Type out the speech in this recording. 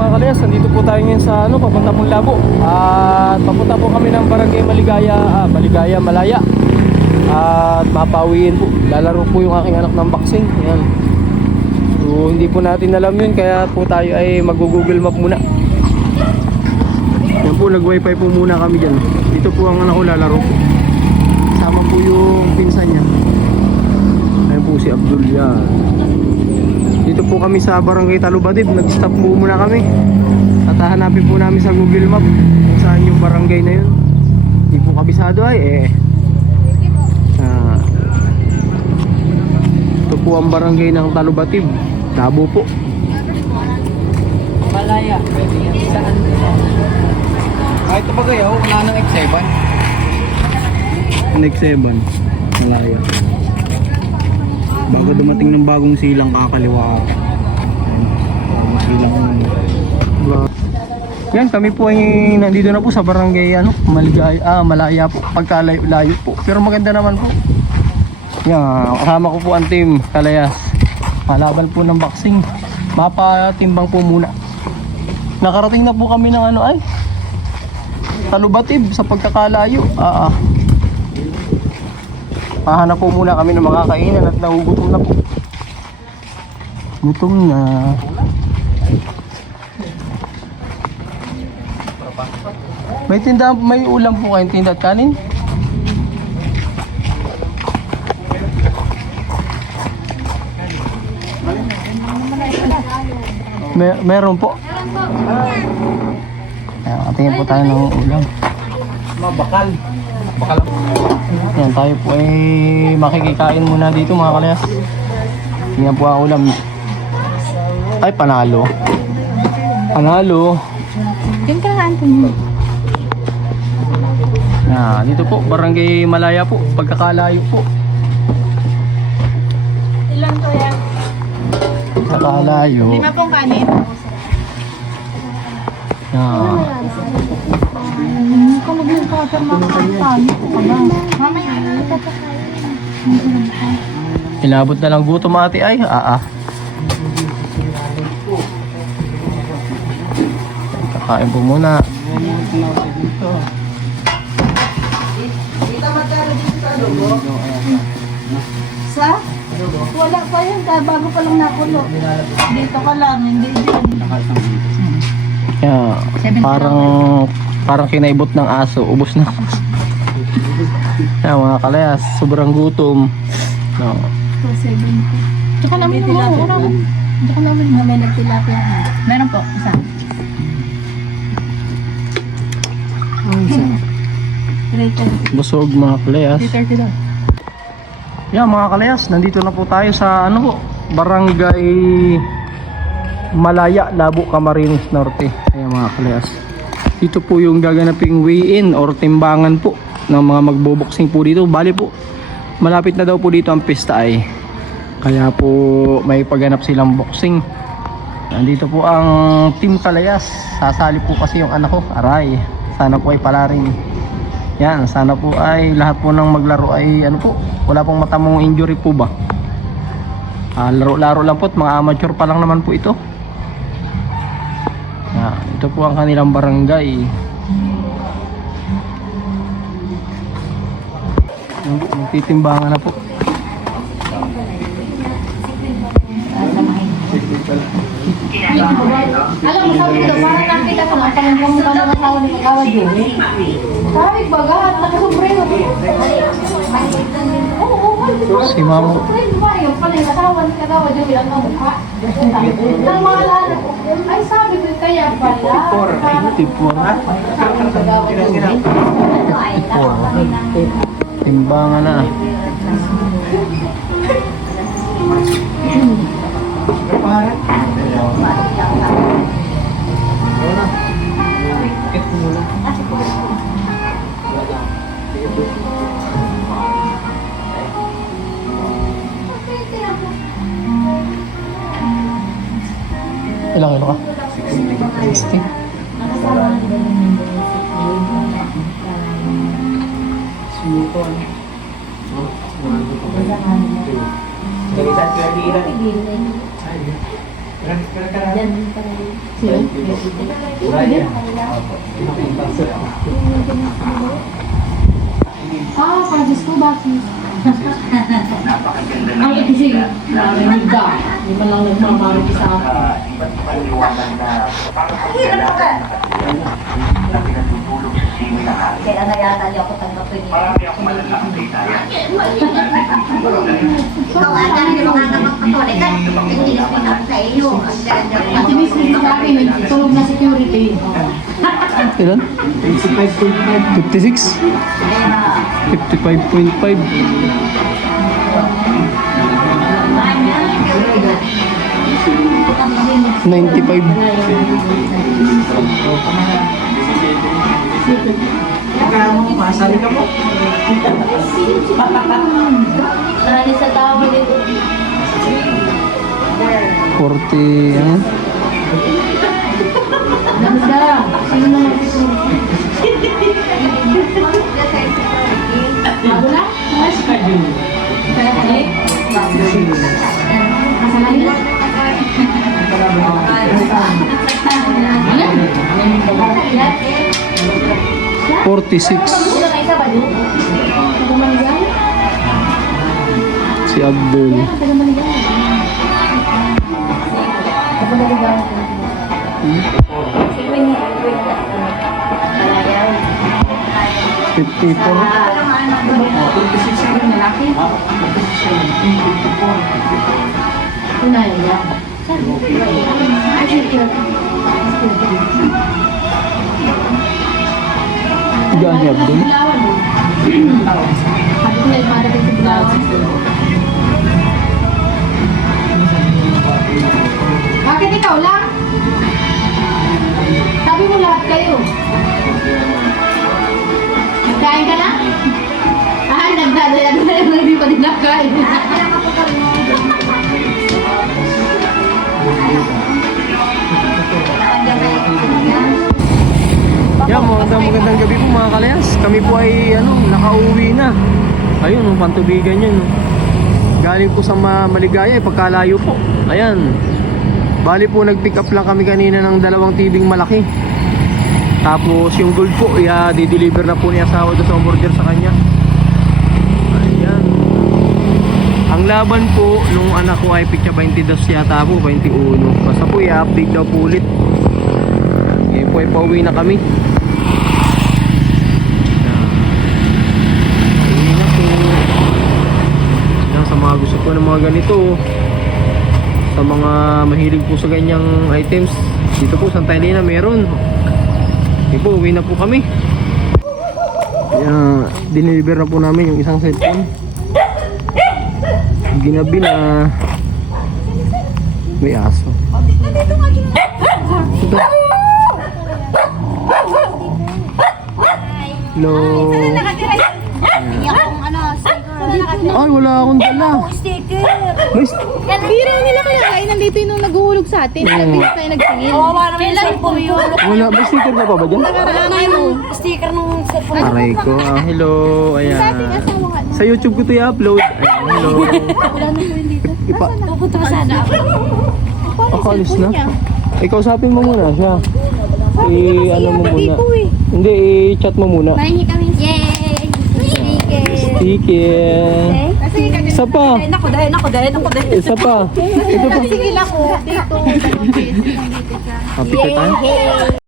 mga kalayas, nandito po tayo ngayon sa papunta pong Labo. At papunta po kami ng Barangay Maligaya, Malaya. At mapawiin po. Lalaro po yung aking anak ng boxing. Ayan. So hindi po natin alam yun, kaya po tayo ay mag-google map muna. Yan po, nag-wifi po muna kami dyan. Dito po ang anak ko lalaro. Sama po yung pinsan niya. Ayan po si Abdul yan. Dito po kami sa Barangay Talubadib. Nag-stop po muna kami. At hahanapin po namin sa Google Map kung saan yung barangay na yun. Hindi po kabisado ito po ang barangay ng Talubatib, Labo po. Malaya. Saan? Ito ba kayo? Wala nang X7? Next 7, Malaya. Bago dumating ng bagong silang kakaliwa. Bagong silang. Yan, kami po ay nandito na po sa barangay Malaya po. Pagkalayo po. Pero maganda naman po. Yan, kasama ko po ang team Kalayas. Malaban po ng boxing. Mapatimbang po muna. Nakarating na po kami ng Talubatib sa pagkakalayo. Pahanap po muna kami ng mga kainan at nagugutom na po. Gutom na. May tindahan, may ulam po kayong tinda at kanin? Meron po. Tingin po tayo ng ulam. Bakal. Yan, tayo po ay makikikain muna dito mga kalayas. Tingnan po ang ulam. Ay, panalo. Diyan ka lang, Anthony. Dito po, Barangay Malaya po. Pagkakalayo po. Ilan to yan? Pagkakalayo. 5 pong kanin. Kung mag-nagkakar makakantay ko ka ba? Mamaya na Inabot na lang gutom ate ay. Kakain po muna. Sa? Wala pa yun, bago pa lang nakulo. Dito ka lang, hindi din. Parang kinaibot ng aso, ubos na. Mga kalayas, sobrang gutom. 270. Tsaka namin mo, Tsaka namin may nagtilapia. Meron po, isa. Busog mga kalayas. 330 daw. Yan mga kalayas, nandito na po tayo sa Barangay Malaya, Labo, Camarines Norte. Ayan mga kalayas. Dito po yung gaganaping weigh-in or timbangan po ng mga magboboxing po dito. Bali po, malapit na daw po dito ang pista ay. Kaya po may pagganap silang boxing. Nandito po ang Team Kalayas. Sasali po kasi yung anak ko, Aray. Sana po ay palarin. Yan, sana po ay lahat po ng maglaro ay wala pong matamong injury po ba. Laro-laro lang po, mga amateur pa lang naman po ito. Ito po ang kanilang barangay. Magtitimbangan na po. Alam mo, sabi ko, parang nakita ko ang pangang mukha ng asawa ni Kagawa Joey. Sabi, bagat, nakasumbrero. Si Mamo. Yung pala yung asawa ni Kagawa Joey ang mukha. Nang maalala ko, ay sabi ko, kaya pala. Tipor. Timbangan na. Ilang kilo ka? 60. Ah, Francisco Bakis. Ang kasi, narinig ka. Hindi man lang nagmamari sa akin. Kaya na yata di ako tanggapin niya. Ikaw ata, hindi mo kagabang katolikan. Hindi ko na sa iyo. Ang ganda. At sinisisi sa akin, may tulog na security. Ilan? 56? 55.5. $95. Masali ka po. Nani sa tao dito. 40, ano? Ganda. Sino na mag-isip? Bago na? Mas cardio. Kaya kali? Masalay na? Ano? 46. Ulang isa ba doon? Taga-Maligay? Si Abdul. Taga-Maligay. Taga-Maligay. 54. Lalaki? Una yan. Ay, sure. Gaan ni Abdul. Sabi ko na ipadating sa Bulawan. Bakit ikaw lang? Sabi mo lahat kayo. Nagkain ka na? Ay, nagdadaya na yung hindi pa din nakain. Yan, magandang gabi po mga kalayas. Kami po ay nakauwi na. Ayun, ang pantubigan yun. Galing po sa Maligaya, pagkalayo po. Ayan. Bali po, nag-pick up lang kami kanina ng 2 tibing malaki. Tapos yung gold po, di-deliver na po ni asawa doon sa order sa kanya. Ayan. Ang laban po nung anak ko ay pitya 22 yata po, 21. Basta po, i-update daw po ulit. Ngayon po ay pauwi na kami. Uwi na po. Yan, sa mga gusto po ng mga ganito, sa mga mahilig po sa ganyang items, dito po sa Thailand meron. Okay po, uwi na po kami. Yan, dineliver na po namin yung isang cellphone. Ginabi na may aso. Ito. Hello. Ay, wala akong dala. Sticker. May Bira nila kaya nandito yung nung naguhulog sa atin. Nandito tayo nagtingin. Oo, parang may cellphone yun. wala, may sticker ka pa ba dyan? Sticker nung cellphone. Aray ko. Hello. Ayan. Asawa nga. Sa YouTube ko ito i-upload. Ayan, hello. Pupunta ka sana. Akalis na. Ikausapin mo muna siya. Ano mo muna. eh. Hindi, i-chat mo muna. Mahingi kami. Yay! Sticker. Isa pa. Nako, dahil. Isa pa. Ito pa. Sige lang ko. Dito. Happy ka tayo?